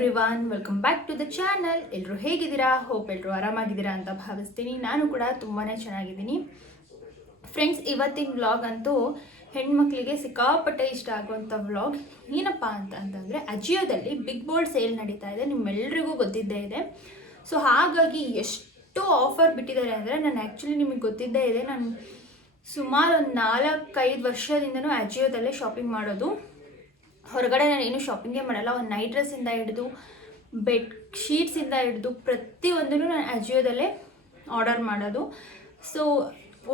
Everyone, welcome back to the channel. ಎಲ್ಲರೂ ಹೇಗಿದ್ದೀರಾ? Hope ಎಲ್ಲರೂ ಆರಾಮಾಗಿದ್ದೀರಾ ಅಂತ ಭಾವಿಸ್ತೀನಿ. ನಾನು ಕೂಡ ತುಂಬಾ ಚೆನ್ನಾಗಿದ್ದೀನಿ ಫ್ರೆಂಡ್ಸ್. ಇವತ್ತಿನ ವ್ಲಾಗ್ ಅಂತೂ ಹೆಣ್ಮಕ್ಳಿಗೆ ಸಿಕ್ಕಾಪಟ್ಟೆ ಇಷ್ಟ ಆಗುವಂಥ ವ್ಲಾಗ್. ಏನಪ್ಪ ಅಂತಂದರೆ ಅಜಿಯೋದಲ್ಲಿ ಬಿಗ್ ಬೋಲ್ಡ್ ಸೇಲ್ ನಡೀತಾ ಇದೆ, ನಿಮ್ಮೆಲ್ರಿಗೂ ಗೊತ್ತಿದ್ದೇ ಇದೆ. ಸೊ ಹಾಗಾಗಿ ಎಷ್ಟು ಆಫರ್ ಬಿಟ್ಟಿದ್ದಾರೆ ಅಂದರೆ, ನಾನು ಆ್ಯಕ್ಚುಲಿ ನಿಮಗೆ ಗೊತ್ತಿದ್ದೇ ಇದೆ, ನಾನು ಸುಮಾರು ಒಂದು 4-5 ವರ್ಷದಿಂದನೂ ಅಜಿಯೋದಲ್ಲೇ ಶಾಪಿಂಗ್ ಮಾಡೋದು. ಹೊರಗಡೆ ನಾನು ಏನು ಶಾಪಿಂಗೇ ಮಾಡಲ್ಲ. ಒಂದು ನೈಟ್ ಡ್ರೆಸ್ಸಿಂದ ಹಿಡಿದು ಬೆಡ್ ಶೀಟ್ಸಿಂದ ಹಿಡಿದು ಪ್ರತಿಯೊಂದನ್ನು ನಾನು ಅಜಿಯೋದಲ್ಲೇ ಆರ್ಡರ್ ಮಾಡೋದು. ಸೊ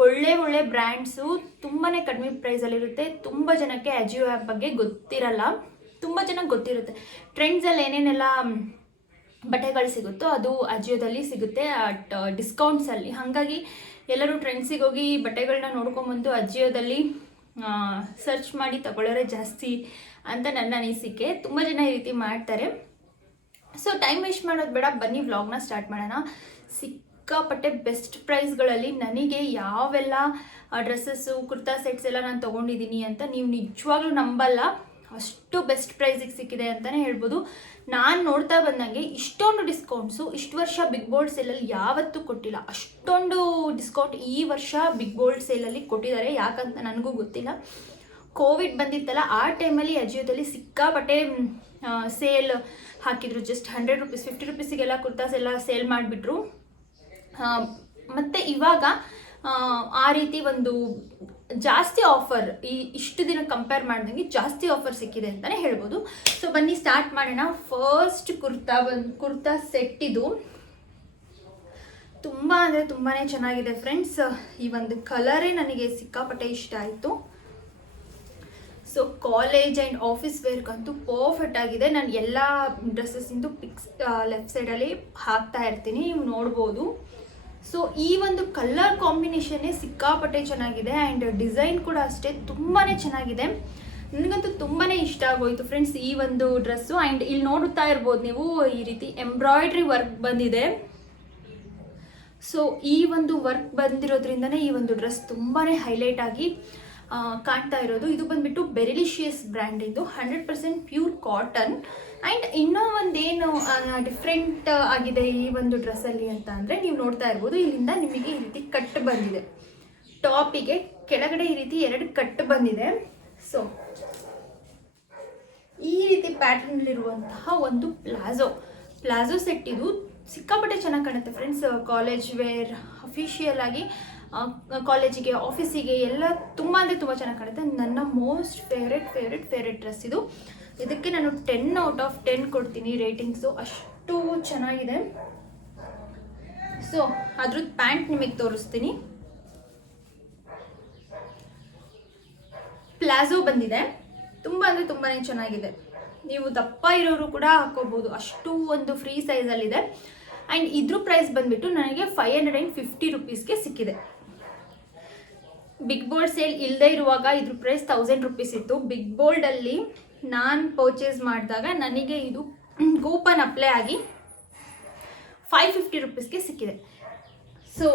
ಒಳ್ಳೆ ಬ್ರ್ಯಾಂಡ್ಸು ತುಂಬಾ ಕಡಿಮೆ ಪ್ರೈಸಲ್ಲಿರುತ್ತೆ. ತುಂಬ ಜನಕ್ಕೆ ಅಜಿಯೋ ಆ್ಯಪ್ ಬಗ್ಗೆ ಗೊತ್ತಿರಲ್ಲ, ತುಂಬ ಜನಕ್ಕೆ ಗೊತ್ತಿರುತ್ತೆ. ಟ್ರೆಂಡ್ಸಲ್ಲಿ ಏನೇನೆಲ್ಲ ಬಟ್ಟೆಗಳು ಸಿಗುತ್ತೋ ಅದು ಅಜಿಯೋದಲ್ಲಿ ಸಿಗುತ್ತೆ ಅಟ್ ಡಿಸ್ಕೌಂಟ್ಸಲ್ಲಿ. ಹಾಗಾಗಿ ಎಲ್ಲರೂ ಟ್ರೆಂಡ್ಸಿಗೆ ಹೋಗಿ ಬಟ್ಟೆಗಳನ್ನ ನೋಡ್ಕೊಂಬಂದು ಅಜಿಯೋದಲ್ಲಿ ಸರ್ಚ್ ಮಾಡಿ ತಗೊಳ್ಳೋರೆ ಜಾಸ್ತಿ ಅಂತ ನನ್ನ ಅನಿಸಿಕೆ. ತುಂಬ ಜನ ಈ ರೀತಿ ಮಾಡ್ತಾರೆ. ಸೊ ಟೈಮ್ ವೇಸ್ಟ್ ಮಾಡೋದು ಬೇಡ, ಬನ್ನಿ ವ್ಲಾಗ್ನ ಸ್ಟಾರ್ಟ್ ಮಾಡೋಣ. ಸಿಕ್ಕಾಪಟ್ಟೆ ಬೆಸ್ಟ್ ಪ್ರೈಸ್ಗಳಲ್ಲಿ ನನಗೆ ಯಾವೆಲ್ಲ ಡ್ರೆಸ್ಸಸ್ಸು, ಕುರ್ತಾ ಸೆಟ್ಸ್ ಎಲ್ಲ ನಾನು ತೊಗೊಂಡಿದ್ದೀನಿ ಅಂತ ನೀವು ನಿಜವಾಗ್ಲೂ ನಂಬಲ್ಲ. ಅಷ್ಟು ಬೆಸ್ಟ್ ಪ್ರೈಸಿಗೆ ಸಿಕ್ಕಿದೆ ಅಂತಲೇ ಹೇಳ್ಬೋದು. ನಾನು ನೋಡ್ತಾ ಬಂದಂಗೆ ಇಷ್ಟೊಂದು ಡಿಸ್ಕೌಂಟ್ಸು ಇಷ್ಟು ವರ್ಷ ಬಿಗ್ ಬೋಲ್ಡ್ ಸೇಲಲ್ಲಿ ಯಾವತ್ತೂ ಕೊಟ್ಟಿಲ್ಲ. ಅಷ್ಟೊಂದು ಡಿಸ್ಕೌಂಟ್ ಈ ವರ್ಷ ಬಿಗ್ ಬೋಲ್ಡ್ ಸೇಲಲ್ಲಿ ಕೊಟ್ಟಿದ್ದಾರೆ. ಯಾಕಂತ ನನಗೂ ಗೊತ್ತಿಲ್ಲ. ಕೋವಿಡ್ ಬಂದಿತ್ತಲ್ಲ, ಆ ಟೈಮಲ್ಲಿ ಅಜಿಯೋದಲ್ಲಿ ಸಿಕ್ಕಾಪಟ್ಟೆ ಸೇಲ್ ಹಾಕಿದ್ರು. ಜಸ್ಟ್ 100 ರೂಪೀಸ್ 50 ರೂಪೀಸಿಗೆಲ್ಲ ಕುರ್ತಾಸ್ ಎಲ್ಲ ಸೇಲ್ ಮಾಡಿಬಿಟ್ರು. ಮತ್ತು ಇವಾಗ ಆ ರೀತಿ ಒಂದು ಜಾಸ್ತಿ ಆಫರ್ ಇಷ್ಟು ದಿನ ಕಂಪೇರ್ ಮಾಡಿದಂಗೆ ಜಾಸ್ತಿ ಆಫರ್ ಸಿಕ್ಕಿದೆ ಅಂತಲೇ ಹೇಳ್ಬೋದು. ಸೊ ಬನ್ನಿ ಸ್ಟಾರ್ಟ್ ಮಾಡೋಣ. ಫಸ್ಟ್ ಕುರ್ತಾ ಸೆಟ್ ಇದು ತುಂಬ ಅಂದರೆ ತುಂಬಾ ಚೆನ್ನಾಗಿದೆ ಫ್ರೆಂಡ್ಸ್. ಈ ಒಂದು ಕಲರೇ ನನಗೆ ಸಿಕ್ಕಾಪಟ್ಟೆ ಇಷ್ಟ ಆಯಿತು. ಸೊ ಕಾಲೇಜ್ ಆ್ಯಂಡ್ ಆಫೀಸ್ ವೇರ್ಗಂತೂ ಪರ್ಫೆಕ್ಟ್ ಆಗಿದೆ. ನಾನು ಎಲ್ಲ ಡ್ರೆಸ್ಸಸ್ಸಿಂದು ಪಿಕ್ಸ್ ಲೆಫ್ಟ್ ಸೈಡಲ್ಲಿ ಹಾಕ್ತಾ ಇರ್ತೀನಿ, ನೀವು ನೋಡ್ಬೋದು. ಸೊ ಈ ಒಂದು ಕಲರ್ ಕಾಂಬಿನೇಷನ್ನೇ ಸಿಕ್ಕಾಪಟ್ಟೆ ಚೆನ್ನಾಗಿದೆ ಆ್ಯಂಡ್ ಡಿಸೈನ್ ಕೂಡ ಅಷ್ಟೇ ತುಂಬಾ ಚೆನ್ನಾಗಿದೆ. ನನಗಂತೂ ತುಂಬಾ ಇಷ್ಟ ಆಗೋಯಿತು ಫ್ರೆಂಡ್ಸ್ ಈ ಒಂದು ಡ್ರೆಸ್ಸು. ಆ್ಯಂಡ್ ಇಲ್ಲಿ ನೋಡುತ್ತಾ ಇರ್ಬೋದು ನೀವು, ಈ ರೀತಿ ಎಂಬ್ರಾಯ್ಡ್ರಿ ವರ್ಕ್ ಬಂದಿದೆ. ಸೊ ಈ ಒಂದು ವರ್ಕ್ ಬಂದಿರೋದ್ರಿಂದನೇ ಈ ಒಂದು ಡ್ರೆಸ್ ತುಂಬಾ ಹೈಲೈಟ್ ಆಗಿ ಕಾಣ್ತಾ ಇರೋದು. ಇದು ಬಂದ್ಬಿಟ್ಟು ಬೆರಿಲಿಷಿಯಸ್ ಬ್ರ್ಯಾಂಡ್, ಇದು 100% ಪ್ಯೂರ್ ಕಾಟನ್. ಆ್ಯಂಡ್ ಇನ್ನೂ ಒಂದೇನು ಡಿಫ್ರೆಂಟ್ ಆಗಿದೆ ಈ ಒಂದು ಡ್ರೆಸ್ಸಲ್ಲಿ ಅಂತ ಅಂದರೆ, ನೀವು ನೋಡ್ತಾ ಇರ್ಬೋದು ಇಲ್ಲಿಂದ ನಿಮಗೆ ಈ ರೀತಿ ಕಟ್ ಬಂದಿದೆ. ಟಾಪಿಗೆ ಕೆಳಗಡೆ ಈ ರೀತಿ 2 ಕಟ್ ಬಂದಿದೆ. ಸೊ ಈ ರೀತಿ ಪ್ಯಾಟರ್ನಲ್ಲಿರುವಂತಹ ಒಂದು ಪ್ಲಾಜೋ ಸೆಟ್ ಇದು ಸಿಕ್ಕಾಪಟ್ಟೆ ಚೆನ್ನಾಗಿ ಕಾಣುತ್ತೆ ಫ್ರೆಂಡ್ಸ್. ಕಾಲೇಜ್ ವೇರ್, ಅಫಿಷಿಯಲ್ ಆಗಿ ಕಾಲೇಜಿಗೆ, ಆಫೀಸಿಗೆ ಎಲ್ಲ ತುಂಬ ಅಂದರೆ ತುಂಬ ಚೆನ್ನಾಗಿ ಕಾಣುತ್ತೆ. ನನ್ನ ಮೋಸ್ಟ್ ಫೇವ್ರೆಟ್ ಡ್ರೆಸ್ ಇದು. ಇದಕ್ಕೆ ನಾನು 10 ಔಟ್ ಆಫ್ 10 ಕೊಡ್ತೀನಿ ರೇಟಿಂಗ್ಸು, ಅಷ್ಟು ಚೆನ್ನಾಗಿದೆ. ಸೊ ಅದ್ರದ್ದು ಪ್ಯಾಂಟ್ ನಿಮಗೆ ತೋರಿಸ್ತೀನಿ. ಪ್ಲಾಜೋ ಬಂದಿದೆ, ತುಂಬ ಅಂದರೆ ತುಂಬಾ ಚೆನ್ನಾಗಿದೆ. ನೀವು ದಪ್ಪ ಇರೋರು ಕೂಡ ಹಾಕೋಬೋದು, ಅಷ್ಟು ಒಂದು ಫ್ರೀ ಸೈಜಲ್ಲಿದೆ. ಆ್ಯಂಡ್ ಇದ್ರ ಪ್ರೈಸ್ ಬಂದುಬಿಟ್ಟು ನನಗೆ 550 ರೂಪೀಸ್ಗೆ ಸಿಕ್ಕಿದೆ. ಬಿಗ್ ಬೋಲ್ಡ್ ಸೇಲ್ ಇಲ್ಲದೆ ಇರುವಾಗ ಇದ್ರ ಪ್ರೈಸ್ 1000 ರೂಪೀಸ್ ಇತ್ತು. ಬಿಗ್ ಬೋಲ್ಡಲ್ಲಿ ನಾನು ಪರ್ಚೇಸ್ ಮಾಡಿದಾಗ ನನಗೆ ಇದು ಕೂಪನ್ ಅಪ್ಲೈ ಆಗಿ 550 ರೂಪೀಸ್ಗೆ ಸಿಕ್ಕಿದೆ. ಸೊ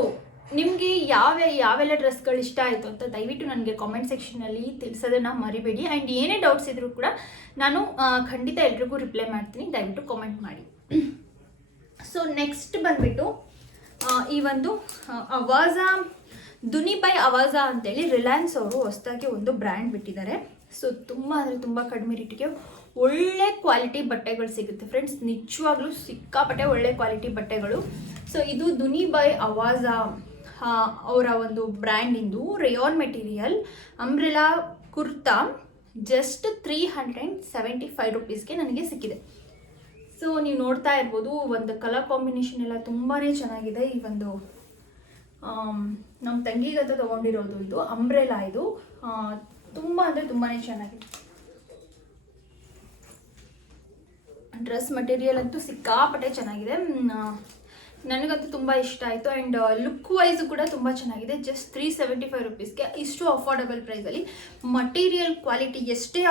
ನಿಮಗೆ ಯಾವೆಲ್ಲ ಡ್ರೆಸ್ಗಳು ಇಷ್ಟ ಆಯಿತು ಅಂತ ದಯವಿಟ್ಟು ನನಗೆ ಕಾಮೆಂಟ್ ಸೆಕ್ಷನಲ್ಲಿ ತಿಳಿಸೋದನ್ನು ಮರಿಬೇಡಿ. ಆ್ಯಂಡ್ ಏನೇ ಡೌಟ್ಸ್ ಇದ್ದರೂ ಕೂಡ ನಾನು ಖಂಡಿತ ಎಲ್ರಿಗೂ ರಿಪ್ಲೈ ಮಾಡ್ತೀನಿ, ದಯವಿಟ್ಟು ಕಾಮೆಂಟ್ ಮಾಡಿ. ಸೊ ನೆಕ್ಸ್ಟ್ ಬಂದುಬಿಟ್ಟು ಈ ಒಂದು ಅವಾಜಾ, ದುನಿ ಬೈ ಅವಾಜಾ ಅಂತೇಳಿ ರಿಲಯನ್ಸ್ ಅವರು ಹೊಸದಾಗಿ ಒಂದು ಬ್ರ್ಯಾಂಡ್ ಬಿಟ್ಟಿದ್ದಾರೆ. ಸೊ ತುಂಬ ಅಂದರೆ ತುಂಬ ಕಡಿಮೆ ರೇಟಿಗೆ ಒಳ್ಳೆ ಕ್ವಾಲಿಟಿ ಬಟ್ಟೆಗಳು ಸಿಗುತ್ತೆ ಫ್ರೆಂಡ್ಸ್. ನಿಜವಾಗ್ಲೂ ಸಿಕ್ಕಾಪಟ್ಟೆ ಒಳ್ಳೆ ಕ್ವಾಲಿಟಿ ಬಟ್ಟೆಗಳು. ಸೊ ಇದು ದುನಿ ಬೈ ಅವಾಜಾ ಅವರ ಒಂದು ಬ್ರ್ಯಾಂಡಿಂದು rayon material umbrella kurta just 375 ರೂಪೀಸ್ಗೆ ನನಗೆ ಸಿಕ್ಕಿದೆ. ಸೊ ನೀವು ನೋಡ್ತಾ ಇರ್ಬೋದು, ಒಂದು ಕಲರ್ ಕಾಂಬಿನೇಷನ್ ಎಲ್ಲ ತುಂಬಾ ಚೆನ್ನಾಗಿದೆ. ಈ ಒಂದು ನಮ್ಮ ತಂಗಿಗಂತ ತೊಗೊಂಡಿರೋದು ಇದು ಅಂಬ್ರೆಲಾ, ಇದು ತುಂಬ ಅಂದರೆ ತುಂಬಾ ಚೆನ್ನಾಗಿದೆ. ಡ್ರೆಸ್ ಮಟೀರಿಯಲ್ ಅಂತೂ ಸಿಕ್ಕಾಪಟ್ಟೆ ಚೆನ್ನಾಗಿದೆ, ನನಗಂತೂ ತುಂಬ ಇಷ್ಟ ಆಯಿತು. ಆ್ಯಂಡ್ ಲುಕ್ ವೈಸು ಕೂಡ ತುಂಬ ಚೆನ್ನಾಗಿದೆ. ಜಸ್ಟ್ 375 ರೂಪೀಸ್ಗೆ ಇಷ್ಟು ಅಫೋರ್ಡಬಲ್ ಪ್ರೈಸಲ್ಲಿ ಮಟೀರಿಯಲ್ ಕ್ವಾಲಿಟಿ ಎಷ್ಟೇ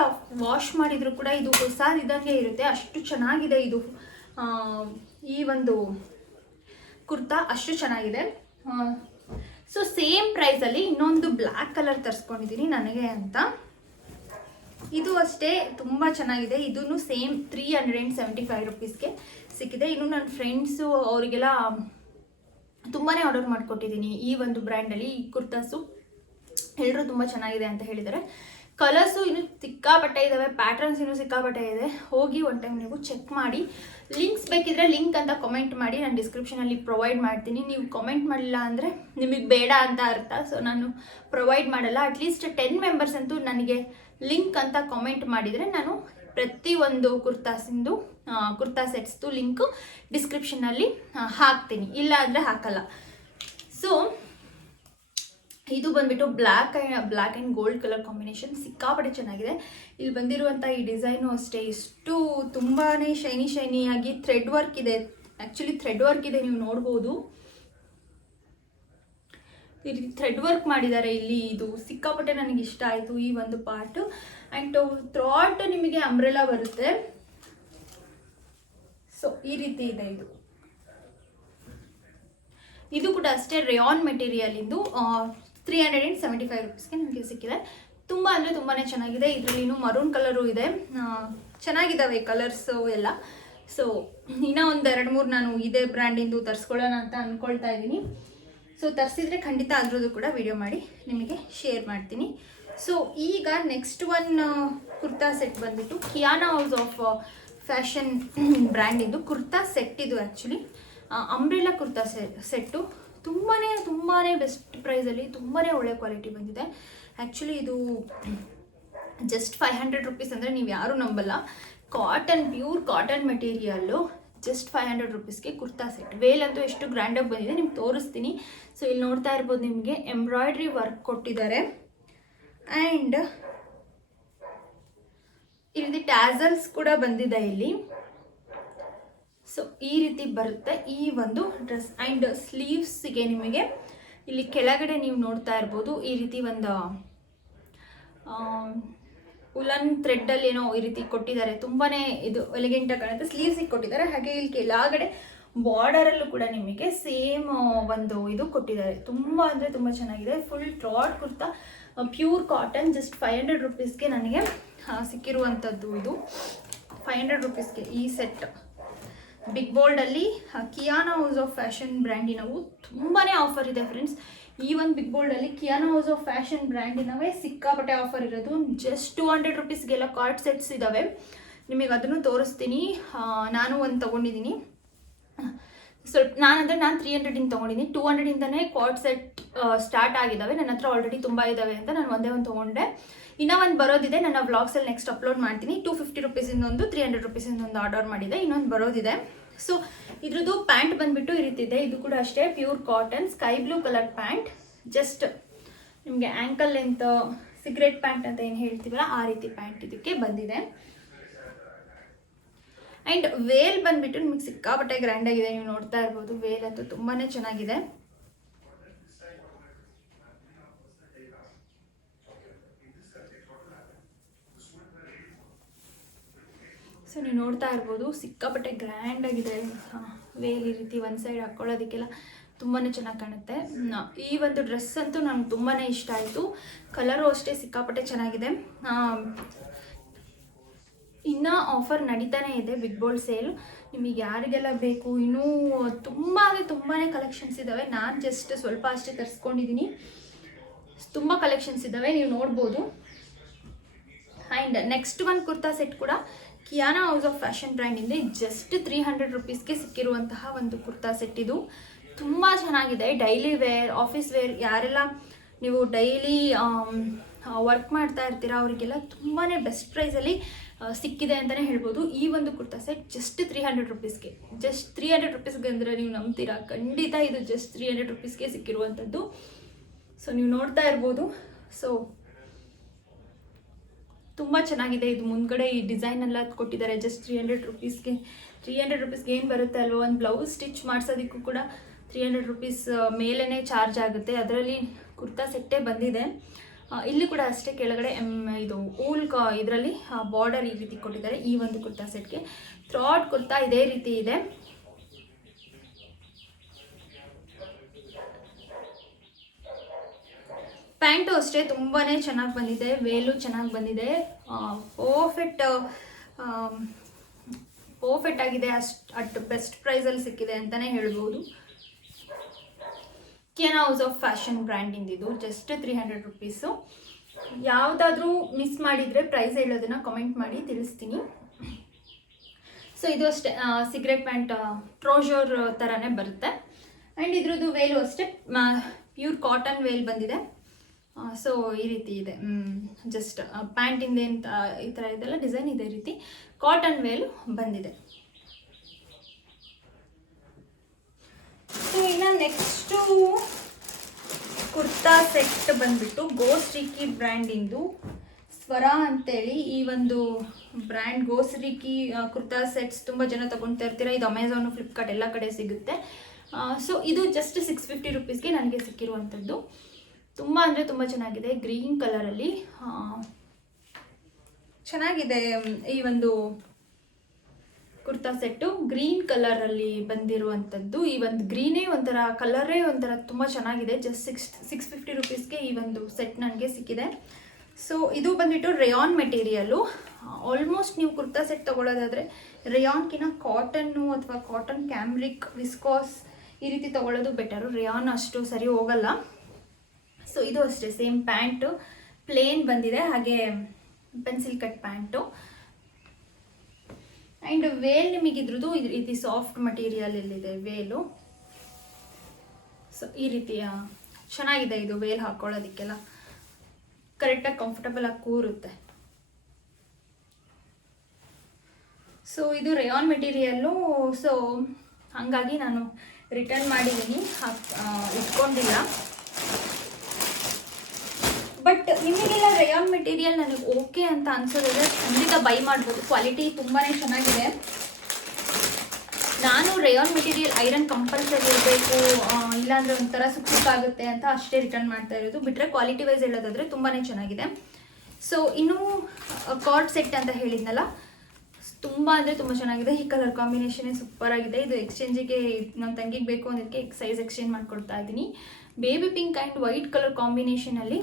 ವಾಶ್ ಮಾಡಿದರೂ ಕೂಡ ಇದು ಹೊಸದಿದ್ದಂಗೆ ಇರುತ್ತೆ, ಅಷ್ಟು ಚೆನ್ನಾಗಿದೆ ಇದು. ಈ ಒಂದು ಕುರ್ತಾ ಅಷ್ಟು ಚೆನ್ನಾಗಿದೆ. ಸೊ ಸೇಮ್ ಪ್ರೈಸಲ್ಲಿ ಇನ್ನೊಂದು ಬ್ಲ್ಯಾಕ್ ಕಲರ್ ತರಿಸ್ಕೊಂಡಿದ್ದೀನಿ ನನಗೆ ಅಂತ. ಇದು ಅಷ್ಟೇ ತುಂಬ ಚೆನ್ನಾಗಿದೆ. ಇದೂ ಸೇಮ್ 375 ರುಪೀಸ್ಗೆ ಸಿಕ್ಕಿದೆ. ಇನ್ನು ನನ್ನ ಫ್ರೆಂಡ್ಸು ಅವರಿಗೆಲ್ಲ ತುಂಬಾ ಆರ್ಡರ್ ಮಾಡಿಕೊಟ್ಟಿದ್ದೀನಿ ಈ ಒಂದು ಬ್ರ್ಯಾಂಡಲ್ಲಿ. ಈ ಕುರ್ತಾಸು ಎಲ್ಲರೂ ತುಂಬ ಚೆನ್ನಾಗಿದೆ ಅಂತ ಹೇಳಿದ್ದಾರೆ. ಕಲರ್ಸು ಇನ್ನೂ ಸಿಕ್ಕಾಪಟ್ಟೆ ಇದ್ದಾವೆ, ಪ್ಯಾಟರ್ನ್ಸ್ ಇನ್ನೂ ಸಿಕ್ಕಾಪಟ್ಟೆ ಇದೆ. ಹೋಗಿ ಒನ್ ಟೈಮ್ ನೀವು ಚೆಕ್ ಮಾಡಿ. ಲಿಂಕ್ಸ್ ಬೇಕಿದ್ರೆ ಲಿಂಕ್ ಅಂತ ಕಮೆಂಟ್ ಮಾಡಿ, ನಾನು ಡಿಸ್ಕ್ರಿಪ್ಷನಲ್ಲಿ ಪ್ರೊವೈಡ್ ಮಾಡ್ತೀನಿ. ನೀವು ಕಮೆಂಟ್ ಮಾಡಿಲ್ಲ ಅಂದರೆ ನಿಮಗೆ ಬೇಡ ಅಂತ ಅರ್ಥ. ಸೊ ನಾನು ಪ್ರೊವೈಡ್ ಮಾಡಲ್ಲ. ಅಟ್ಲೀಸ್ಟ್ 10 ಮೆಂಬರ್ಸ್ ಅಂತೂ ನನಗೆ ಲಿಂಕ್ ಅಂತ ಕಮೆಂಟ್ ಮಾಡಿದರೆ ನಾನು ಪ್ರತಿಯೊಂದು ಕುರ್ತಾ ಸೆಟ್ಸ್ದು ಲಿಂಕು ಡಿಸ್ಕ್ರಿಪ್ಷನಲ್ಲಿ ಹಾಕ್ತೀನಿ, ಇಲ್ಲ ಅಂದರೆ ಹಾಕಲ್ಲ. ಸೊ ಇದು ಬಂದ್ಬಿಟ್ಟು black and gold colour combination ಸಿಕ್ಕಾಪಟ್ಟೆ ಚೆನ್ನಾಗಿದೆ. ಇಲ್ಲಿ ಬಂದಿರುವಂಥ ಈ ಡಿಸೈನು ಅಷ್ಟೇ ಇಷ್ಟು ತುಂಬಾ ಶೈನಿಯಾಗಿ ಥ್ರೆಡ್ ವರ್ಕ್ ಇದೆ. ಆ್ಯಕ್ಚುಲಿ ಥ್ರೆಡ್ ವರ್ಕ್ ಇದೆ, ನೀವು ನೋಡ್ಬೋದು. ಈ ರೀತಿ ಥ್ರೆಡ್ ವರ್ಕ್ ಮಾಡಿದ್ದಾರೆ ಇಲ್ಲಿ. ಇದು ಸಿಕ್ಕಾಪಟ್ಟೆ ನನಗೆ ಇಷ್ಟ ಆಯಿತು ಈ ಒಂದು ಪಾರ್ಟು. ಆ್ಯಂಡ್ ಥ್ರಾಟ್ ನಿಮಗೆ ಅಂಬ್ರೆಲಾ ಬರುತ್ತೆ. ಸೊ ಈ ರೀತಿ ಇದೆ. ಇದು ಕೂಡ ಅಷ್ಟೇ ರೇಯಾನ್ ಮೆಟೀರಿಯಲ್ ಇಂದು 375 ರುಪೀಸ್ಗೆ ನನಗೆ ಸಿಕ್ಕಿದೆ. ತುಂಬ ಅಂದರೆ ತುಂಬಾ ಚೆನ್ನಾಗಿದೆ. ಇದರಲ್ಲಿ ಇನ್ನೂ ಮರೂನ್ ಕಲರು ಇದೆ. ಚೆನ್ನಾಗಿದ್ದಾವೆ ಕಲರ್ಸು ಎಲ್ಲ. ಸೊ ಇನ್ನೂ ಒಂದು 2-3 ನಾನು ಇದೇ ಬ್ರ್ಯಾಂಡಿಂದು ತರಿಸ್ಕೊಳ್ಳೋಣ ಅಂತ ಅಂದ್ಕೊಳ್ತಾ ಇದ್ದೀನಿ. ಸೊ ತರಿಸಿದ್ರೆ ಖಂಡಿತ ಅದ್ರದ್ದು ಕೂಡ ವಿಡಿಯೋ ಮಾಡಿ ನಿಮಗೆ ಶೇರ್ ಮಾಡ್ತೀನಿ. ಸೊ ಈಗ ನೆಕ್ಸ್ಟ್ ಒನ್ ಕುರ್ತಾ ಸೆಟ್ ಬಂದ್ಬಿಟ್ಟು ಕಿಯಾನಾ ಹೌಸ್ ಆಫ್ ಫ್ಯಾಷನ್ ಬ್ರ್ಯಾಂಡಿಂದು ಕುರ್ತಾ ಸೆಟ್. ಇದು ಆ್ಯಕ್ಚುಲಿ ಅಂಬ್ರೆಲಾ ಕುರ್ತಾ ಸೆಟ್ಟು ತುಂಬಾ ಬೆಸ್ಟ್ ಪ್ರೈಸಲ್ಲಿ ತುಂಬಾ ಒಳ್ಳೆ ಕ್ವಾಲಿಟಿ ಬಂದಿದೆ. ಆ್ಯಕ್ಚುಲಿ ಇದು ಜಸ್ಟ್ 500 ರುಪೀಸ್ ಅಂದರೆ ನೀವು ಯಾರೂ ನಂಬಲ್ಲ. ಪ್ಯೂರ್ ಕಾಟನ್ ಮೆಟೀರಿಯಲ್ಲು ಜಸ್ಟ್ 500 ರುಪೀಸ್ಗೆ ಕುರ್ತಾ ಸೆಟ್. ವೇಲ್ ಅಂತೂ ಎಷ್ಟು ಗ್ರ್ಯಾಂಡಾಗಿ ಬಂದಿದೆ ನಿಮ್ಗೆ ತೋರಿಸ್ತೀನಿ. ಸೊ ಇಲ್ಲಿ ನೋಡ್ತಾ ಇರ್ಬೋದು, ನಿಮಗೆ ಎಂಬ್ರಾಯ್ಡ್ರಿ ವರ್ಕ್ ಕೊಟ್ಟಿದ್ದಾರೆ. ಆ್ಯಂಡ್ ಇಲ್ಲಿ ಟ್ಯಾಸಲ್ಸ್ ಕೂಡ ಬಂದಿದೆ ಇಲ್ಲಿ. ಸೊ ಈ ರೀತಿ ಬರುತ್ತೆ ಈ ಒಂದು ಡ್ರೆಸ್. ಆ್ಯಂಡ್ ಸ್ಲೀವ್ಸ್ಗೆ ನಿಮಗೆ ಇಲ್ಲಿ ಕೆಳಗಡೆ ನೀವು ನೋಡ್ತಾ ಇರ್ಬೋದು, ಈ ರೀತಿ ಒಂದು ಉಲನ್ ಥ್ರೆಡ್ಡಲ್ಲಿ ಏನೋ ಈ ರೀತಿ ಕೊಟ್ಟಿದ್ದಾರೆ. ತುಂಬಾ ಇದು ಎಲಿಗೆಂಟಾಗಿ ಕಾಣುತ್ತೆ. ಸ್ಲೀವ್ಸಿಗೆ ಕೊಟ್ಟಿದ್ದಾರೆ. ಹಾಗೆ ಇಲ್ಲಿ ಕೆಳಗಡೆ ಬಾರ್ಡರಲ್ಲೂ ಕೂಡ ನಿಮಗೆ ಸೇಮ್ ಒಂದು ಇದು ಕೊಟ್ಟಿದ್ದಾರೆ. ತುಂಬ ಅಂದರೆ ತುಂಬ ಚೆನ್ನಾಗಿದೆ. Full throat kurta, pure cotton. Just 500 ರುಪೀಸ್ಗೆ ನನಗೆ ಸಿಕ್ಕಿರುವಂಥದ್ದು. ಇದು 500 ರುಪೀಸ್ಗೆ ಈ ಸೆಟ್. ಬಿಗ್ ಬೋಲ್ಡಲ್ಲಿ ಕಿಯಾನಾ ಹೌಸ್ ಆಫ್ ಫ್ಯಾಷನ್ ಬ್ರ್ಯಾಂಡಿನವು ತುಂಬಾ ಆಫರ್ ಇದೆ ಫ್ರೆಂಡ್ಸ್. ಈ ಒಂದು ಬಿಗ್ ಬೋಲ್ಡಲ್ಲಿ ಕಿಯಾನಾ ಹೌಸ್ ಆಫ್ ಫ್ಯಾಷನ್ ಬ್ರ್ಯಾಂಡಿನವೇ ಸಿಕ್ಕಾಪಟ್ಟೆ ಆಫರ್ ಇರೋದು. ಜಸ್ಟ್ 200 ರುಪೀಸ್ಗೆಲ್ಲ ಕಾರ್ಡ್ ಸೆಟ್ಸ್ ಇದ್ದಾವೆ. ನಿಮಗೆ ಅದನ್ನು ತೋರಿಸ್ತೀನಿ. ನಾನು ಒಂದು ತೊಗೊಂಡಿದ್ದೀನಿ. ಸ್ವಲ್ಪ ನಾನು 300 ತೊಗೊಂಡಿದ್ದೀನಿ. 200ಇಂದನೇ ಕಾರ್ಡ್ ಸೆಟ್ ಸ್ಟಾರ್ಟ್ ಆಗಿದ್ದಾವೆ. ನನ್ನ ಹತ್ರ ಆಲ್ರೆಡಿ ತುಂಬ ಇದ್ದಾವೆ ಅಂತ ನಾನು ಒಂದೇ ಒಂದು ತೊಗೊಂಡೆ. ಇನ್ನೂ ಒಂದು ಬರೋದಿದೆ, ನನ್ನ ವ್ಲಾಗ್ಸಲ್ಲಿ ನೆಕ್ಸ್ಟ್ ಅಪ್ಲೋಡ್ ಮಾಡ್ತೀನಿ. 250 ರುಪೀಸಿಂದ ಒಂದು, 300 ರುಪೀಸಿಂದ ಒಂದು ಆರ್ಡರ್ ಮಾಡಿದೆ. ಇನ್ನೊಂದು ಬರೋದಿದೆ. ಸೊ ಇದ್ರದ್ದು ಪ್ಯಾಂಟ್ ಬಂದುಬಿಟ್ಟು ಈ ರೀತಿ ಇದೆ. ಇದು ಕೂಡ ಅಷ್ಟೇ pure cotton sky blue colour pant. Just ನಿಮಗೆ ಆ್ಯಂಕಲ್ ಲೆಂತ್ ಸಿಗರೇಟ್ ಪ್ಯಾಂಟ್ ಅಂತ ಏನು ಹೇಳ್ತೀವಲ್ಲ ಆ ರೀತಿ ಪ್ಯಾಂಟ್ ಇದಕ್ಕೆ ಬಂದಿದೆ. ಆ್ಯಂಡ್ ವೇಲ್ ಬಂದುಬಿಟ್ಟು ನಿಮಗೆ ಸಿಕ್ಕಾಪಟ್ಟೆ ಗ್ರ್ಯಾಂಡಾಗಿದೆ. ನೀವು ನೋಡ್ತಾ ಇರ್ಬೋದು, ವೇಲ್ ಅಂತೂ ತುಂಬಾ ಚೆನ್ನಾಗಿದೆ. ಸೊ ನೀವು ನೋಡ್ತಾ ಇರ್ಬೋದು, ಸಿಕ್ಕಾಪಟ್ಟೆ ಗ್ರ್ಯಾಂಡಾಗಿದೆ ವೇಲ್. ಈ ರೀತಿ ಒಂದು ಸೈಡ್ ಹಾಕ್ಕೊಳ್ಳೋದಕ್ಕೆಲ್ಲ ತುಂಬಾ ಚೆನ್ನಾಗಿ ಕಾಣುತ್ತೆ. ಈ ಒಂದು ಡ್ರೆಸ್ ಅಂತೂ ನನಗೆ ತುಂಬಾ ಇಷ್ಟ ಆಯಿತು. ಕಲರು ಅಷ್ಟೇ ಸಿಕ್ಕಾಪಟ್ಟೆ ಚೆನ್ನಾಗಿದೆ. ಇನ್ನೂ ಆಫರ್ ನಡೀತಾನೆ ಇದೆ, ಬಿಗ್ ಬೋಲ್ಡ್ ಸೇಲ್. ನಿಮಗೆ ಯಾರಿಗೆಲ್ಲ ಬೇಕು, ಇನ್ನೂ ತುಂಬಾ ಕಲೆಕ್ಷನ್ಸ್ ಇದ್ದಾವೆ. ನಾನು ಜಸ್ಟ್ ಸ್ವಲ್ಪ ಅಷ್ಟೇ ತರಿಸ್ಕೊಂಡಿದ್ದೀನಿ. ತುಂಬ ಕಲೆಕ್ಷನ್ಸ್ ಇದ್ದಾವೆ, ನೀವು ನೋಡ್ಬೋದು. ಆ್ಯಂಡ್ ನೆಕ್ಸ್ಟ್ ಒಂದು ಕುರ್ತಾ ಸೆಟ್ ಕೂಡ ಕಿಯಾನಾ ಹೌಸ್ ಆಫ್ ಫ್ಯಾಷನ್ ಬ್ರ್ಯಾಂಡಿಂದ ಜಸ್ಟ್ 300 ರುಪೀಸ್ಗೆ ಸಿಕ್ಕಿರುವಂತಹ ಒಂದು ಕುರ್ತಾ ಸೆಟ್. ಇದು ತುಂಬ ಚೆನ್ನಾಗಿದೆ. ಡೈಲಿ ವೇರ್, ಆಫೀಸ್ ವೇರ್, ಯಾರೆಲ್ಲ ನೀವು ಡೈಲಿ ವರ್ಕ್ ಮಾಡ್ತಾ ಇರ್ತೀರಾ ಅವರಿಗೆಲ್ಲ ತುಂಬಾ ಬೆಸ್ಟ್ ಪ್ರೈಸಲ್ಲಿ ಸಿಕ್ಕಿದೆ ಅಂತಲೇ ಹೇಳ್ಬೋದು. ಈ ಒಂದು ಕುರ್ತಾ ಸೆಟ್ ಜಸ್ಟ್ 300 ರುಪೀಸ್ಗೆ. ಜಸ್ಟ್ 300 ರುಪೀಸ್ಗೆ ಅಂದರೆ ನೀವು ನಂಬ್ತೀರಾ? ಖಂಡಿತ ಇದು ಜಸ್ಟ್ 300 ರುಪೀಸ್ಗೆ ಸಿಕ್ಕಿರುವಂಥದ್ದು. ಸೊ ನೀವು ನೋಡ್ತಾ ಇರ್ಬೋದು. ಸೊ ತುಂಬ ಚೆನ್ನಾಗಿದೆ. ಇದು ಮುಂದ್ಗಡೆ ಈ ಡಿಸೈನ್ ಎಲ್ಲ ಕೊಟ್ಟಿದ್ದಾರೆ. ಜಸ್ಟ್ 300 ರುಪೀಸ್ಗೆ. 300 ರುಪೀಸ್ಗೆ ಏನು ಬರುತ್ತೆ ಅಲ್ವ, ಒಂದು ಬ್ಲೌಸ್ ಸ್ಟಿಚ್ ಮಾಡಿಸೋದಕ್ಕೂ ಕೂಡ 300 ರುಪೀಸ್ ಮೇಲೇ ಚಾರ್ಜ್ ಆಗುತ್ತೆ. ಅದರಲ್ಲಿ ಕುರ್ತಾ ಸೆಟ್ಟೇ ಬಂದಿದೆ. ಇಲ್ಲಿ ಕೂಡ ಅಷ್ಟೇ ಕೆಳಗಡೆ ಇದು ಇದರಲ್ಲಿ ಬಾರ್ಡರ್ ಈ ರೀತಿ ಕೊಟ್ಟಿದ್ದಾರೆ ಈ ಒಂದು ಕುರ್ತಾ ಸೆಟ್ಗೆ. ಥ್ರಾಟ್ ಕುರ್ತಾ ಇದೇ ರೀತಿ ಇದೆ. ಪ್ಯಾಂಟು ಅಷ್ಟೇ ತುಂಬಾ ಚೆನ್ನಾಗಿ ಬಂದಿದೆ, ವೇಲು ಚೆನ್ನಾಗಿ ಬಂದಿದೆ, ಪರ್ಫೆಕ್ಟ್ ಆಗಿದೆ, ಅಟ್ ಬೆಸ್ಟ್ ಪ್ರೈಸಲ್ಲಿ ಸಿಕ್ಕಿದೆ ಅಂತಲೇ ಹೇಳ್ಬೋದು. ಕಿಯಾನಾ ಹೌಸ್ ಆಫ್ ಫ್ಯಾಷನ್ ಬ್ರ್ಯಾಂಡಿಂದ ಇದು ಜಸ್ಟ್ 300 ರುಪೀಸು. ಯಾವುದಾದ್ರೂ ಮಿಸ್ ಮಾಡಿದರೆ ಪ್ರೈಸ್ ಹೇಳೋದನ್ನು ಕಮೆಂಟ್ ಮಾಡಿ ತಿಳಿಸ್ತೀನಿ. ಸೊ ಇದು ಅಷ್ಟೇ ಸಿಗರೆಟ್ ಪ್ಯಾಂಟ್ ಟ್ರೋಜರ್ ಥರನೇ ಬರುತ್ತೆ. ಆ್ಯಂಡ್ ಇದ್ರದ್ದು ವೇಲು ಅಷ್ಟೇ ಪ್ಯೂರ್ ಕಾಟನ್ ವೇಲ್ ಬಂದಿದೆ. ಸೊ ಈ ರೀತಿ ಇದೆ, ಜಸ್ಟ್ ಪ್ಯಾಂಟಿಂದ ಅಂತ ಈ ಥರ ಇದೆಲ್ಲ ಡಿಸೈನ್ ಇದೆ, ಈ ರೀತಿ ಕಾಟನ್ ವೇಲ್ ಬಂದಿದೆ. ಸೊ ಇನ್ನು ನೆಕ್ಸ್ಟು ಕುರ್ತಾ ಸೆಟ್ ಬಂದ್ಬಿಟ್ಟು ಗೋಸ್ರಿಕಿ ಬ್ರ್ಯಾಂಡಿಂದು ಸ್ವರ ಅಂತೇಳಿ. ಈ ಒಂದು ಬ್ರ್ಯಾಂಡ್ ಗೋಸ್ರಿಕಿ ಕುರ್ತಾ ಸೆಟ್ಸ್ ತುಂಬ ಜನ ತೊಗೊಳ್ತಾ ಇರ್ತೀರ. ಇದು ಅಮೆಝಾನು, ಫ್ಲಿಪ್ಕಾರ್ಟ್ ಎಲ್ಲ ಕಡೆ ಸಿಗುತ್ತೆ. ಸೊ ಇದು ಜಸ್ಟ್ 650 ರುಪೀಸ್ಗೆ ನನಗೆ ಸಿಕ್ಕಿರುವಂಥದ್ದು. ತುಂಬ ಅಂದರೆ ತುಂಬ ಚೆನ್ನಾಗಿದೆ, ಗ್ರೀನ್ ಕಲರಲ್ಲಿ ಚೆನ್ನಾಗಿದೆ. ಈ ಒಂದು ಕುರ್ತಾ ಸೆಟ್ಟು ಗ್ರೀನ್ ಕಲರಲ್ಲಿ ಬಂದಿರುವಂಥದ್ದು. ಈ ಒಂದು ಗ್ರೀನೇ ಒಂಥರ ಕಲರೇ ಒಂಥರ ತುಂಬ ಚೆನ್ನಾಗಿದೆ. ಜಸ್ಟ್ 650 ರುಪೀಸ್ಗೆ ಈ ಒಂದು ಸೆಟ್ ನನಗೆ ಸಿಕ್ಕಿದೆ. ಸೊ ಇದು ಬಂದುಬಿಟ್ಟು ರೇಯಾನ್ ಮೆಟೀರಿಯಲ್ಲು. ಆಲ್ಮೋಸ್ಟ್ ನೀವು ಕುರ್ತಾ ಸೆಟ್ ತೊಗೊಳ್ಳೋದಾದರೆ ರೇಯಾನ್ಕಿನ ಕಾಟನ್ನು ಅಥವಾ ಕಾಟನ್ ಕ್ಯಾಮ್ರಿಕ್, ವಿಸ್ಕಾಸ್ ಈ ರೀತಿ ತೊಗೊಳ್ಳೋದು ಬೆಟರು. ರೇಯಾನ್ ಅಷ್ಟು ಸರಿ ಹೋಗಲ್ಲ. ಸೊ ಇದು ಅಷ್ಟೇ ಸೇಮ್ ಪ್ಯಾಂಟು ಪ್ಲೇನ್ ಬಂದಿದೆ, ಹಾಗೆ pencil cut pant. And veil ನಿಮಗಿದ್ರದ್ದು ಈ ರೀತಿ ಸಾಫ್ಟ್ ಮಟೀರಿಯಲ್ ಇಲ್ಲಿದೆ ವೇಲು. ಸೊ ಈ ರೀತಿಯ ಚೆನ್ನಾಗಿದೆ ಇದು ವೇಲ್ ಹಾಕ್ಕೊಳ್ಳೋದಕ್ಕೆಲ್ಲ ಕರೆಕ್ಟಾಗಿ ಕಂಫರ್ಟಬಲ್ ಆಗಿ ಕೂರುತ್ತೆ. ಸೊ ಇದು ರೇಯಾನ್ ಮೆಟೀರಿಯಲ್ಲು. ಸೊ ಹಾಗಾಗಿ ನಾನು ರಿಟರ್ನ್ ಮಾಡಿದ್ದೀನಿ, ಇಟ್ಕೊಂಡಿಲ್ಲ. ಬಟ್ ನಿಮಗೆಲ್ಲ ರೇಯಾನ್ ಮೆಟೀರಿಯಲ್ ನನಗೆ ಓಕೆ ಅಂತ ಅನ್ಸೋದಾದ್ರೆ ಖಂಡಿತ ಬೈ ಮಾಡ್ಬೋದು, ಕ್ವಾಲಿಟಿ ತುಂಬಾ ಚೆನ್ನಾಗಿದೆ. ನಾನು ರೇಯಾನ್ ಮೆಟೀರಿಯಲ್ ಐರನ್ ಕಂಪಲ್ಸರಿ ಇರಬೇಕು, ಇಲ್ಲಾಂದರೆ ಒಂಥರ ಸುಕ್ಕಾಗುತ್ತೆ ಅಂತ ಅಷ್ಟೇ ರಿಟರ್ನ್ ಮಾಡ್ತಾ ಇರೋದು. ಬಿಟ್ಟರೆ ಕ್ವಾಲಿಟಿ ವೈಸ್ ಹೇಳೋದಾದರೆ ತುಂಬಾ ಚೆನ್ನಾಗಿದೆ. ಸೊ ಇನ್ನೂ ಕಾರ್ಡ್ ಸೆಟ್ ಅಂತ ಹೇಳಿದ್ನಲ್ಲ, ತುಂಬ ಅಂದರೆ ತುಂಬ ಚೆನ್ನಾಗಿದೆ. ಈ ಕಲರ್ ಕಾಂಬಿನೇಷನೇ ಸೂಪರ್ ಆಗಿದೆ. ಇದು ಎಕ್ಸ್ಚೇಂಜಿಗೆ ನನ್ನ ತಂಗಿಗೆ ಬೇಕು ಅನ್ನೋದಕ್ಕೆ ಸೈಜ್ ಎಕ್ಸ್ಚೇಂಜ್ ಮಾಡ್ಕೊಡ್ತಾ ಇದ್ದೀನಿ. Baby pink and white colour ಕಾಂಬಿನೇಷನಲ್ಲಿ.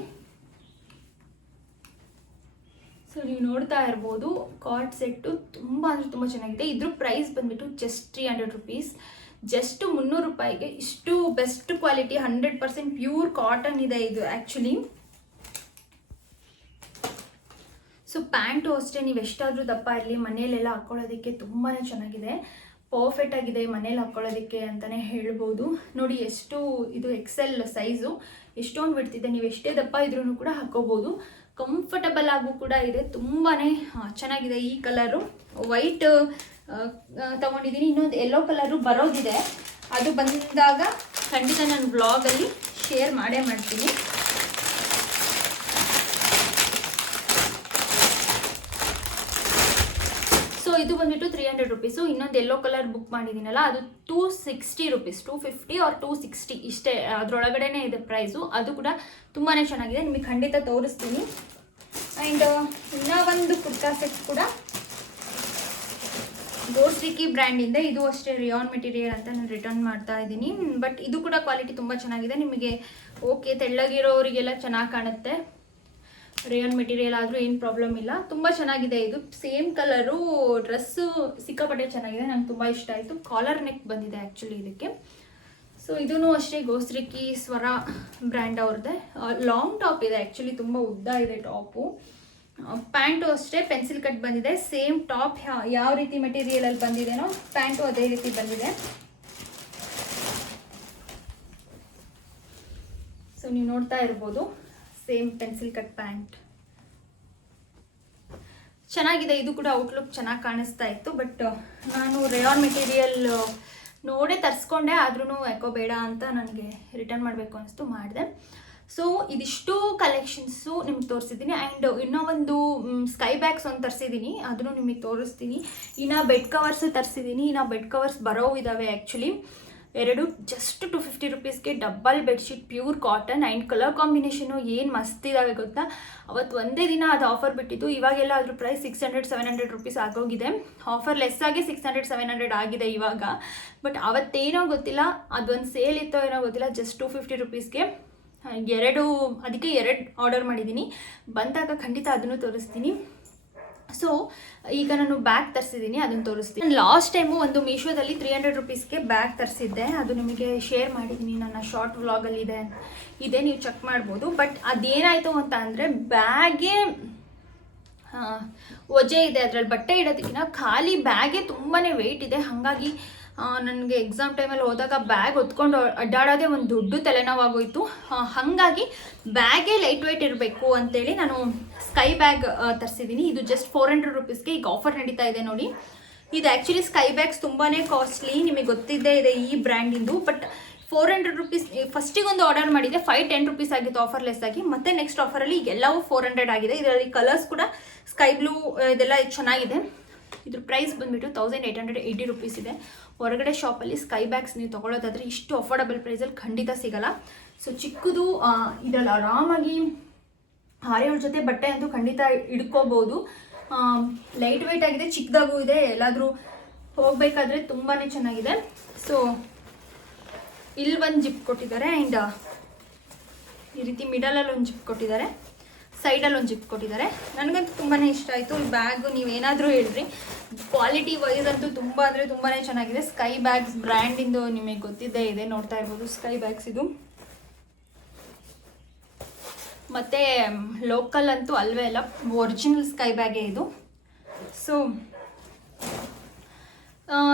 ಸೊ ನೀವು ನೋಡ್ತಾ ಇರ್ಬೋದು ಕಾರ್ಡ್ ಸೆಟ್ಟು ತುಂಬ ಅಂದರೆ ತುಂಬ ಚೆನ್ನಾಗಿದೆ. ಇದ್ರ ಪ್ರೈಸ್ ಬಂದುಬಿಟ್ಟು ಜಸ್ಟ್ 300 ರುಪೀಸ್. ಜಸ್ಟ್ 300 ರೂಪಾಯಿಗೆ ಇಷ್ಟು ಬೆಸ್ಟ್ ಕ್ವಾಲಿಟಿ 100% ಪ್ಯೂರ್ ಕಾಟನ್ ಇದೆ ಇದು ಆ್ಯಕ್ಚುಲಿ. ಸೊ ಪ್ಯಾಂಟು ಅಷ್ಟೇ, ನೀವು ಎಷ್ಟಾದರೂ ದಪ್ಪ ಇರಲಿ ಮನೆಯಲ್ಲೆಲ್ಲ ಹಾಕ್ಕೊಳ್ಳೋದಕ್ಕೆ ತುಂಬಾ ಚೆನ್ನಾಗಿದೆ, ಪರ್ಫೆಕ್ಟ್ ಆಗಿದೆ ಮನೇಲಿ ಹಾಕ್ಕೊಳ್ಳೋದಕ್ಕೆ ಅಂತಲೇ ಹೇಳ್ಬೋದು. ನೋಡಿ ಎಷ್ಟು ಇದು ಎಕ್ಸೆಲ್ ಸೈಜು, ಎಷ್ಟೊಂದು ಬಿಡ್ತಿದೆ. ನೀವು ಎಷ್ಟೇ ದಪ್ಪ ಇದ್ರೂ ಕೂಡ ಹಾಕೋಬೋದು, ಕಂಫರ್ಟಬಲ್ ಆಗು ಕೂಡ ಇದೆ, ತುಂಬಾ ಚೆನ್ನಾಗಿದೆ. ಈ ಕಲರು ವೈಟ್ ತೊಗೊಂಡಿದ್ದೀನಿ, ಇನ್ನೊಂದು ಯೆಲ್ಲೋ ಕಲರು ಬರೋದಿದೆ. ಅದು ಬಂದಾಗ ಖಂಡಿತ ನಾನು ಬ್ಲಾಗಲ್ಲಿ ಶೇರ್ ಮಾಡೇ ಮಾಡ್ತೀನಿ. ಸೊ ಇದು ಬಂದುಬಿಟ್ಟು 300 ರುಪೀಸು. ಇನ್ನೊಂದು ಯೆಲ್ಲೋ ಕಲರ್ ಬುಕ್ ಮಾಡಿದ್ದೀನಲ್ಲ ಅದು 260 ರುಪೀಸ್, 250 ಆರ್ 260 ಇಷ್ಟೇ, ಅದರೊಳಗಡೆನೇ ಇದೆ ಪ್ರೈಸು. ಅದು ಕೂಡ ತುಂಬಾ ಚೆನ್ನಾಗಿದೆ, ನಿಮಗೆ ಖಂಡಿತ ತೋರಿಸ್ತೀನಿ. ಆ್ಯಂಡ್ ಇನ್ನೂ ಒಂದು ಕುರ್ತಾ ಸೆಟ್ ಕೂಡ ಗೋಸ್ರಿಕಿ ಬ್ರ್ಯಾಂಡಿಂದ. ಇದು ಅಷ್ಟೇ ರೇಯಾನ್ ಮೆಟೀರಿಯಲ್ ಅಂತ ನಾನು ರಿಟರ್ನ್ ಮಾಡ್ತಾ ಇದ್ದೀನಿ. ಬಟ್ ಇದು ಕೂಡ ಕ್ವಾಲಿಟಿ ತುಂಬ ಚೆನ್ನಾಗಿದೆ, ನಿಮಗೆ ಓಕೆ ತೆಳ್ಳಗಿರೋರಿಗೆಲ್ಲ ಚೆನ್ನಾಗಿ ಕಾಣುತ್ತೆ. ರೇಯಾನ್ ಮೆಟೀರಿಯಲ್ ಆದರೂ ಏನು ಪ್ರಾಬ್ಲಮ್ ಇಲ್ಲ, ತುಂಬ ಚೆನ್ನಾಗಿದೆ. ಇದು ಸೇಮ್ ಕಲರು ಡ್ರೆಸ್ಸು ಸಿಕ್ಕಾಪಟ್ಟೆ ಚೆನ್ನಾಗಿದೆ, ನಂಗೆ ತುಂಬ ಇಷ್ಟ ಆಯಿತು. ಕಾಲರ್ ನೆಕ್ ಬಂದಿದೆ ಆ್ಯಕ್ಚುಲಿ ಇದಕ್ಕೆ. ಸೊ ಇದೂ ಅಷ್ಟೇ ಗೋಸ್ರಿಕಿ ಸ್ವರ ಬ್ರ್ಯಾಂಡ್ ಅವ್ರದ್ದೇ. ಲಾಂಗ್ ಟಾಪ್ ಇದೆ ಆ್ಯಕ್ಚುಲಿ, ತುಂಬ ಉದ್ದ ಇದೆ ಟಾಪು. ಪ್ಯಾಂಟು ಅಷ್ಟೇ ಪೆನ್ಸಿಲ್ ಕಟ್ ಬಂದಿದೆ. ಸೇಮ್ ಟಾಪ್ ಯಾವ ರೀತಿ ಮೆಟೀರಿಯಲಲ್ಲಿ ಬಂದಿದೆನೋ ಪ್ಯಾಂಟು ಅದೇ ರೀತಿ ಬಂದಿದೆ. ಸೊ ನೀವು ನೋಡ್ತಾ ಇರ್ಬೋದು ಸೇಮ್ ಪೆನ್ಸಿಲ್ ಕಟ್ ಪ್ಯಾಂಟ್ ಚೆನ್ನಾಗಿದೆ. ಇದು ಕೂಡ ಔಟ್ಲುಕ್ ಚೆನ್ನಾಗಿ ಕಾಣಿಸ್ತಾ ಇತ್ತು. ಬಟ್ ನಾನು ರೇಯಾನ್ ಮೆಟೀರಿಯಲ್ ನೋಡೇ ತರಿಸ್ಕೊಂಡೆ, ಆದ್ರೂ ಯಾಕೋ ಬೇಡ ಅಂತ ನನಗೆ ರಿಟರ್ನ್ ಮಾಡಬೇಕು ಅನಿಸ್ತು, ಮಾಡಿದೆ. ಸೊ ಇದಿಷ್ಟು ಕಲೆಕ್ಷನ್ಸು ನಿಮ್ಗೆ ತೋರಿಸಿದ್ದೀನಿ. ಆ್ಯಂಡ್ ಇನ್ನೂ ಒಂದು ಸ್ಕೈ ಬ್ಯಾಗ್ಸ್ ಒಂದು ತರಿಸಿದ್ದೀನಿ, ಅದನ್ನು ನಿಮಗೆ ತೋರಿಸ್ತೀನಿ. ಇನ್ನು ಬೆಡ್ ಕವರ್ಸು ತರಿಸಿದ್ದೀನಿ, ಇನ್ನು ಬೆಡ್ ಕವರ್ಸ್ ಬರೋ ಇದ್ದಾವೆ ಆ್ಯಕ್ಚುಲಿ. ಎರಡು ಜಸ್ಟ್ 250 ರುಪೀಸ್ಗೆ double bedsheet pure cotton. And colour combination ಏನು ಮಸ್ತ್ ಇದ್ದಾವೆ ಗೊತ್ತಾ. ಅವತ್ತು ಒಂದೇ ದಿನ ಅದು ಆಫರ್ ಬಿಟ್ಟಿದ್ದು, ಇವಾಗೆಲ್ಲ ಅದ್ರ ಪ್ರೈಸ್ 600-700 ರುಪೀಸ್ ಆಗೋಗಿದೆ. ಆಫರ್ ಲೆಸ್ ಆಗಿ 600-700 ಆಗಿದೆ ಇವಾಗ. ಬಟ್ ಅವತ್ತೇನೋ ಗೊತ್ತಿಲ್ಲ, ಅದೊಂದು ಸೇಲ್ ಇತ್ತೋ ಏನೋ ಗೊತ್ತಿಲ್ಲ, ಜಸ್ಟ್ 250 ರುಪೀಸ್ಗೆ ಅದಕ್ಕೆ 2 ಆರ್ಡರ್ ಮಾಡಿದ್ದೀನಿ. ಬಂದಾಗ ಖಂಡಿತ ಅದನ್ನು ತೋರಿಸ್ತೀನಿ. ಸೊ ಈಗ ನಾನು ಬ್ಯಾಗ್ ತರಿಸಿದ್ದೀನಿ, ಅದನ್ನು ತೋರಿಸ್ತೀನಿ. ನಾನು ಲಾಸ್ಟ್ ಟೈಮು ಒಂದು ಮೀಶೋದಲ್ಲಿ 300 ರುಪೀಸ್ಗೆ ಬ್ಯಾಗ್ ತರಿಸಿದ್ದೆ, ಅದು ನಿಮಗೆ ಶೇರ್ ಮಾಡಿದ್ದೀನಿ, ನನ್ನ ಶಾರ್ಟ್ ವ್ಲಾಗಲ್ಲಿ ಇದೆ, ನೀವು ಚೆಕ್ ಮಾಡ್ಬೋದು. ಬಟ್ ಅದೇನಾಯಿತು ಅಂತ ಅಂದರೆ ಬ್ಯಾಗೇ ಒಜೆ ಇದೆ, ಅದರಲ್ಲಿ ಬಟ್ಟೆ ಇಡೋದಕ್ಕಿಂತ ಖಾಲಿ ಬ್ಯಾಗೇ ತುಂಬಾ ವೆಯ್ಟ್ ಇದೆ. ಹಾಗಾಗಿ ನನಗೆ ಎಕ್ಸಾಮ್ ಟೈಮಲ್ಲಿ ಹೋದಾಗ ಬ್ಯಾಗ್ ಹೊತ್ಕೊಂಡು ಅಡ್ಡಾಡೋದೇ ಒಂದು ದೊಡ್ಡ ತಲೆನೋವಾಗೋಯಿತು. ಹಾಗಾಗಿ ಬ್ಯಾಗೇ ಲೈಟ್ ವೆಯ್ಟ್ ಇರಬೇಕು ಅಂತೇಳಿ ನಾನು ಸ್ಕೈ ಬ್ಯಾಗ್ ತರಿಸಿದ್ದೀನಿ. ಇದು ಜಸ್ಟ್ 400 ರುಪೀಸ್ಗೆ ಈಗ ಆಫರ್ ನಡೀತಾ ಇದೆ ನೋಡಿ. ಇದು ಆ್ಯಕ್ಚುಲಿ ಸ್ಕೈ ಬ್ಯಾಗ್ಸ್ ತುಂಬಾ ಕಾಸ್ಟ್ಲಿ, ನಿಮಗೆ ಗೊತ್ತಿದ್ದೇ ಇದೆ ಈ ಬ್ರ್ಯಾಂಡಿಂದು. ಬಟ್ 400 ರುಪೀಸ್ ಫಸ್ಟಿಗೆ ಒಂದು ಆರ್ಡರ್ ಮಾಡಿದೆ, 510 ರುಪೀಸ್ ಆಗಿತ್ತು ಆಫರ್ಲೆಸ್ ಆಗಿ. ಮತ್ತೆ ನೆಕ್ಸ್ಟ್ ಆಫರಲ್ಲಿ ಎಲ್ಲವೂ 400 ಆಗಿದೆ. ಇದರಲ್ಲಿ ಕಲರ್ಸ್ ಕೂಡ ಸ್ಕೈ ಬ್ಲೂ ಇದೆಲ್ಲ ಚೆನ್ನಾಗಿದೆ. ಇದ್ರ ಪ್ರೈಸ್ ಬಂದುಬಿಟ್ಟು 1880 ರುಪೀಸ್ ಇದೆ. ಹೊರಗಡೆ ಶಾಪಲ್ಲಿ ಸ್ಕೈ ಬ್ಯಾಗ್ಸ್ ನೀವು ತೊಗೊಳ್ಳೋದಾದರೆ ಇಷ್ಟು ಅಫೋರ್ಡಬಲ್ ಪ್ರೈಸಲ್ಲಿ ಖಂಡಿತ ಸಿಗೋಲ್ಲ. ಸೊ ಚಿಕ್ಕದು ಇದರಲ್ಲಿ ಆರಾಮಾಗಿ 6-7 ಜೊತೆ ಬಟ್ಟೆ ಅಂತೂ ಖಂಡಿತ ಹಿಡ್ಕೋಬೋದು. ಲೈಟ್ ವೆಯ್ಟ್ ಆಗಿದೆ, ಚಿಕ್ಕದಾಗೂ ಇದೆ, ಎಲ್ಲಾದರೂ ಹೋಗಬೇಕಾದ್ರೆ ತುಂಬಾ ಚೆನ್ನಾಗಿದೆ. ಸೊ ಇಲ್ಲಿ ಒಂದು ಜಿಪ್ ಕೊಟ್ಟಿದ್ದಾರೆ ಆ್ಯಂಡ್ ಈ ರೀತಿ ಮಿಡಲಲ್ಲಿ ಒಂದು ಜಿಪ್ ಕೊಟ್ಟಿದ್ದಾರೆ, ಸೈಡಲ್ಲಿ ಒಂದು ಜಿಪ್ ಕೊಟ್ಟಿದ್ದಾರೆ. ನನಗಂತೂ ತುಂಬಾ ಇಷ್ಟ ಆಯಿತು ಈ ಬ್ಯಾಗು. ನೀವೇನಾದರೂ ಹೇಳ್ರಿ, ಕ್ವಾಲಿಟಿ ವೈಸ್ ಅಂತೂ ತುಂಬ ಅಂದರೆ ತುಂಬಾ ಚೆನ್ನಾಗಿದೆ. ಸ್ಕೈ ಬ್ಯಾಗ್ಸ್ ಬ್ರ್ಯಾಂಡಿಂದು ನಿಮಗೆ ಗೊತ್ತಿದ್ದೇ ಇದೆ, ನೋಡ್ತಾ ಇರ್ಬೋದು ಸ್ಕೈ ಬ್ಯಾಗ್ಸ್ ಇದು. ಮತ್ತು ಲೋಕಲ್ ಅಂತೂ ಅಲ್ವೇ ಅಲ್ಲ, ಒರಿಜಿನಲ್ ಸ್ಕೈ ಬ್ಯಾಗೇ ಇದು. ಸೊ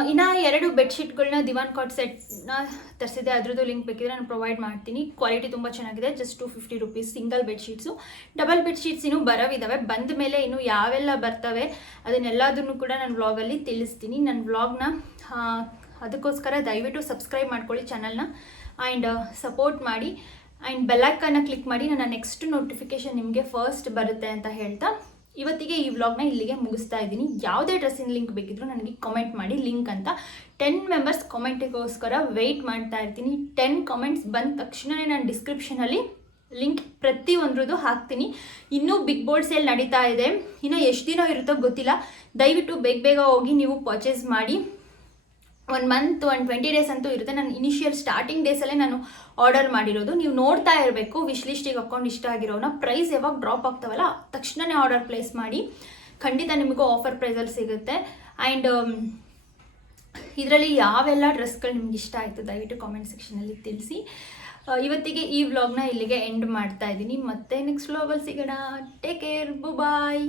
ಇನ್ನು 2 ಬೆಡ್ಶೀಟ್ಗಳನ್ನ ದಿವಾನ್ ಕಾಟ್ ಸೆಟ್ನ ತರಿಸಿದೆ, ಅದ್ರದ್ದು ಲಿಂಕ್ ಬೇಕಿದ್ರೆ ನಾನು ಪ್ರೊವೈಡ್ ಮಾಡ್ತೀನಿ. ಕ್ವಾಲಿಟಿ ತುಂಬ ಚೆನ್ನಾಗಿದೆ, just 250 rupees single bedsheets. Double bedsheets ಇನ್ನೂ ಬರೋವಿದ್ದಾವೆ, ಬಂದ ಮೇಲೆ ಇನ್ನು ಯಾವೆಲ್ಲ ಬರ್ತವೆ ಅದನ್ನೆಲ್ಲದನ್ನು ಕೂಡ ನಾನು ವ್ಲಾಗಲ್ಲಿ ತಿಳಿಸ್ತೀನಿ. ನನ್ನ ವ್ಲಾಗ್ನ ಅದಕ್ಕೋಸ್ಕರ ದಯವಿಟ್ಟು ಸಬ್ಸ್ಕ್ರೈಬ್ ಮಾಡ್ಕೊಳ್ಳಿ ಚಾನಲ್ನ ಆ್ಯಂಡ್ ಸಪೋರ್ಟ್ ಮಾಡಿ ಆ್ಯಂಡ್ ಬೆಲ್ಲೈಕನ್ನ ಕ್ಲಿಕ್ ಮಾಡಿ. ನನ್ನ ನೆಕ್ಸ್ಟ್ ನೋಟಿಫಿಕೇಷನ್ ನಿಮಗೆ ಫಸ್ಟ್ ಬರುತ್ತೆ ಅಂತ ಹೇಳ್ತಾ ಇವತ್ತಿಗೆ ಈ ವ್ಲಾಗ್ನ ಇಲ್ಲಿಗೆ ಮುಗಿಸ್ತಾ ಇದ್ದೀನಿ. ಯಾವುದೇ ಡ್ರೆಸ್ಸಿನ ಲಿಂಕ್ ಬೇಕಿದ್ರೂ ನನಗೆ ಕಾಮೆಂಟ್ ಮಾಡಿ, ಲಿಂಕ್ ಅಂತ 10 ಮೆಂಬರ್ಸ್ ಕಾಮೆಂಟಿಗೋಸ್ಕರ ವೆಯ್ಟ್ ಮಾಡ್ತಾ ಇರ್ತೀನಿ. 10 ಕಾಮೆಂಟ್ಸ್ ಬಂದ ತಕ್ಷಣವೇ ನಾನು ಡಿಸ್ಕ್ರಿಪ್ಷನಲ್ಲಿ ಲಿಂಕ್ ಪ್ರತಿಯೊಂದ್ರದ್ದು ಹಾಕ್ತೀನಿ. ಇನ್ನೂ ಬಿಗ್ ಬೋರ್ಡ್ ಸೇಲ್ ನಡೀತಾ ಇದೆ, ಇನ್ನು ಎಷ್ಟು ದಿನ ಇರುತ್ತೋ ಗೊತ್ತಿಲ್ಲ. ದಯವಿಟ್ಟು ಬೇಗ ಹೋಗಿ ನೀವು ಪರ್ಚೇಸ್ ಮಾಡಿ. 1 ಮಂತ್ 20 ಡೇಸ್ ಅಂತೂ ಇರುತ್ತೆ. ನಾನು ಇನಿಷಿಯಲ್ ಸ್ಟಾರ್ಟಿಂಗ್ ಡೇಸಲ್ಲೇ ನಾನು ಆರ್ಡರ್ ಮಾಡಿರೋದು. ನೀವು ನೋಡ್ತಾ ಇರಬೇಕು, ವಿಶ್ ಲಿಸ್ಟಿಗೆ ಹಾಕ್ಕೊಂಡು ಇಷ್ಟ ಆಗಿರೋನ ಪ್ರೈಸ್ ಯಾವಾಗ ಡ್ರಾಪ್ ಆಗ್ತಾವಲ್ಲ ತಕ್ಷಣವೇ ಆರ್ಡರ್ ಪ್ಲೇಸ್ ಮಾಡಿ, ಖಂಡಿತ ನಿಮಗೂ ಆಫರ್ ಪ್ರೈಸಲ್ಲಿ ಸಿಗುತ್ತೆ. ಆ್ಯಂಡ್ ಇದರಲ್ಲಿ ಯಾವೆಲ್ಲ ಡ್ರೆಸ್ಗಳು ನಿಮ್ಗೆ ಇಷ್ಟ ಆಯಿತು ದಯವಿಟ್ಟು ಕಾಮೆಂಟ್ ಸೆಕ್ಷನಲ್ಲಿ ತಿಳಿಸಿ. ಇವತ್ತಿಗೆ ಈ ವ್ಲಾಗ್ನ ಇಲ್ಲಿಗೆ ಎಂಡ್ ಮಾಡ್ತಾ ಇದ್ದೀನಿ. ಮತ್ತೆ ನೆಕ್ಸ್ಟ್ ವ್ಲಾಗಲ್ಲಿ ಸಿಗೋಣ. ಟೇಕ್ ಕೇರ್, ಬಾಯ್.